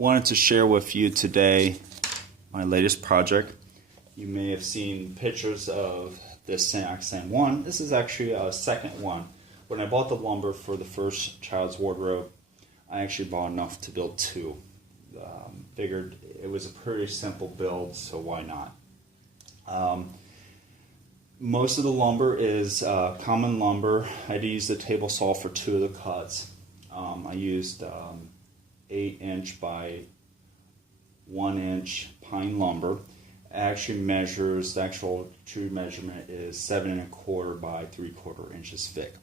Wanted to share with you today my latest project. You may have seen pictures of this exact same one. This is actually a second one. When I bought the lumber for the first child's wardrobe, I actually bought enough to build two. Figured it was a pretty simple build, so why not? Most of the lumber is common lumber. I used the table saw for two of the cuts. I used 8-inch by 1-inch pine lumber. It actually measures, the actual true measurement is 7 1/4 by 3/4 inches thick.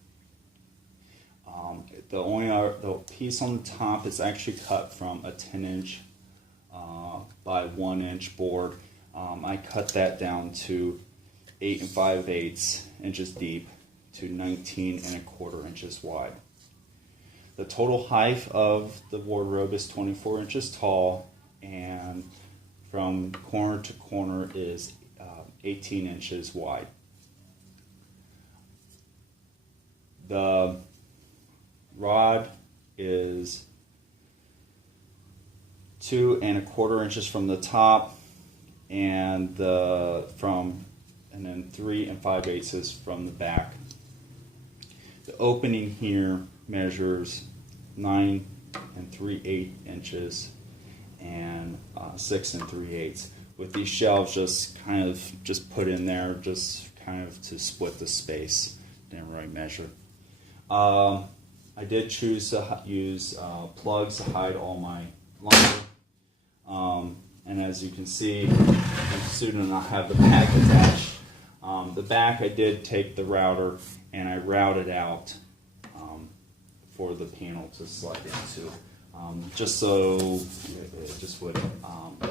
The piece on the top is actually cut from a 10-inch by 1-inch board. I cut that down to 8 5/8 inches deep to 19 1/4 inches wide. The total height of the wardrobe is 24 inches tall, and from corner to corner is 18 inches wide. The rod is 2 1/4 inches from the top, and then 3 5/8 from the back. The opening here measures 9 3/8 inches and 6 3/8. With these shelves just put in there just kind of to split the space. Didn't really measure. I did choose to use plugs to hide all my lumber. And as you can see, the student I have the back attached. The back I did take the router and I routed out for the panel to slide into, just so it just would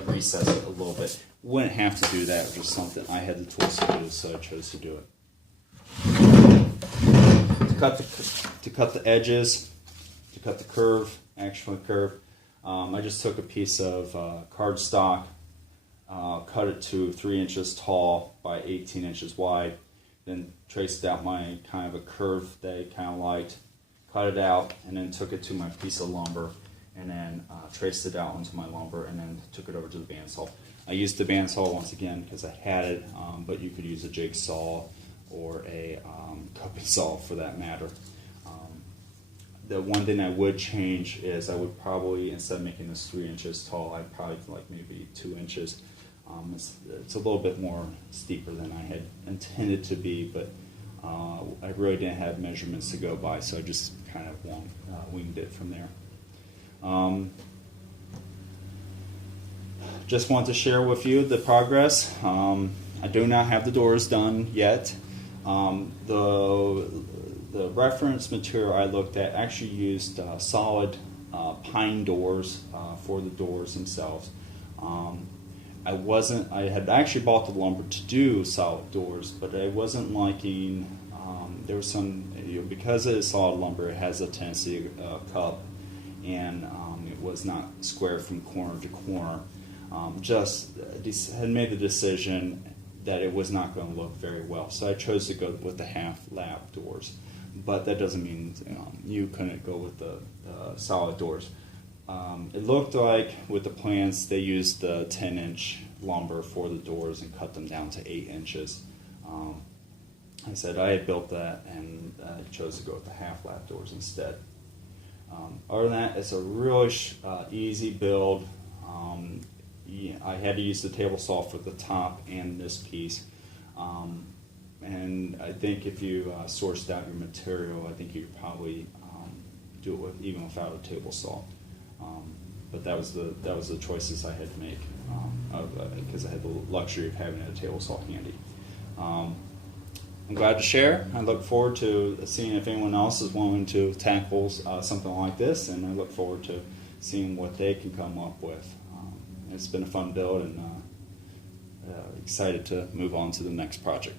recess it a little bit. Wouldn't have to do that, it was just something I had the tools to do, so I chose to do it. To cut the edges, to cut the curve, I just took a piece of cardstock, cut it to 3 inches tall by 18 inches wide, then traced out my kind of a curve that I kind of liked, cut it out, and then took it to my piece of lumber, and then traced it out onto my lumber, and then took it over to the bandsaw. I used the bandsaw once again because I had it, but you could use a jigsaw or a coping saw for that matter. The one thing I would change is I would probably, instead of making this 3 inches tall, I'd probably like maybe 2 inches. It's a little bit more steeper than I had intended to be, but I really didn't have measurements to go by, so I just kind of winged it from there. Just want to share with you the progress. I do not have the doors done yet. The reference material I looked at actually used solid pine doors for the doors themselves. I had actually bought the lumber to do solid doors, but I wasn't liking, there was some, because it is solid lumber, it has a tendency to cup, and it was not square from corner to corner. Had made the decision that it was not going to look very well, so I chose to go with the half lap doors. But that doesn't mean you couldn't go with the solid doors. It looked like with the plans they used the 10-inch lumber for the doors and cut them down to 8 inches. I said I had built that and I chose to go with the half lap doors instead. Other than that, it's a really easy build. I had to use the table saw for the top and this piece. And I think if you sourced out your material, I think you could probably do it even without a table saw. But that was the choices I had to make because I had the luxury of having a table saw handy. I'm glad to share. I look forward to seeing if anyone else is willing to tackle something like this, and I look forward to seeing what they can come up with. It's been a fun build, and excited to move on to the next project.